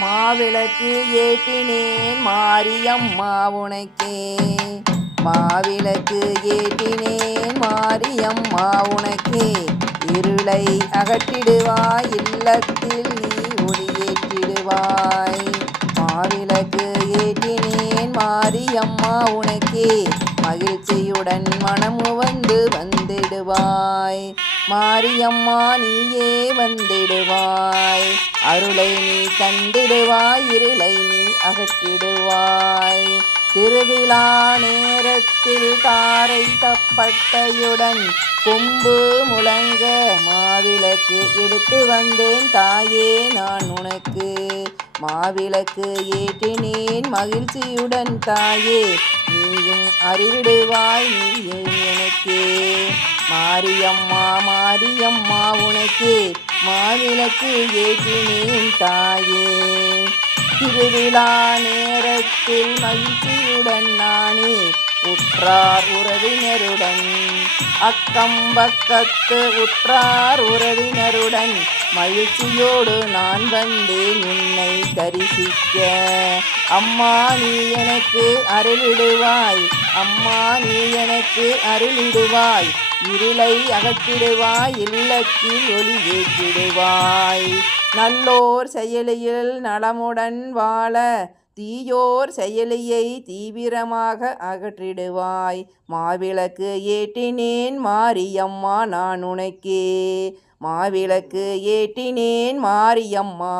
மாவிளக்கு ஏற்றினேன் மாரியம்மா உனக்கே. மாவிளக்கு ஏற்றினேன் மாரியம்மா உனக்கே. இருளை அகற்றிடுவாய் இல்லத்தில் நீ ஒளியேற்றிடுவாய். மாவிளக்கு ஏற்றினேன் மாரியம்மா உனக்கே. மகிழ்ச்சியுடன் மனமு வந்திடுவாய். மாரியம்மா நீயே வந்திடுவாய். அருளை நீ தந்திடுவாய் இருளை நீ அகற்றிடுவாய். திருவிழா நேரத்தில் தாரை தப்பட்டையுடன் கொம்பு முழங்க மாவிளக்கு எடுத்து வந்தேன் தாயே நான் உனக்கு. மாவிளக்கு ஏற்றினேன் மகிழ்ச்சியுடன் தாயே நீயும் அறிவிடுவாய் நீயே எனக்கே. மாரியம்மா மாரியம்மா உனக்கே மாவிளக்கு ஏற்றினேன் தாயே. திருவிழா நேரத்தில் மகிழ்ச்சியுடன் நானே உற்றார் உறவினருடன் அக்கம் பக்கத்து உற்றார் உறவினருடன் மகிழ்ச்சியோடு நான் வந்தேன் உன்னை தரிசிக்க. அம்மா நீ எனக்கு அருளிடுவாய். அம்மா நீ எனக்கு அருளிடுவாய். இருளை அகற்றிடுவாய் இல்லத்தில் ஒளி ஏற்றிடுவாய். நல்லோர் செயலியில் நலமுடன் வாழ தீயோர் செயலியை தீவிரமாக அகற்றிடுவாய். மாவிளக்கு ஏற்றினேன் மாரியம்மா நான் உனக்கே. மாவிளக்கு ஏற்றினேன் மாரியம்மா.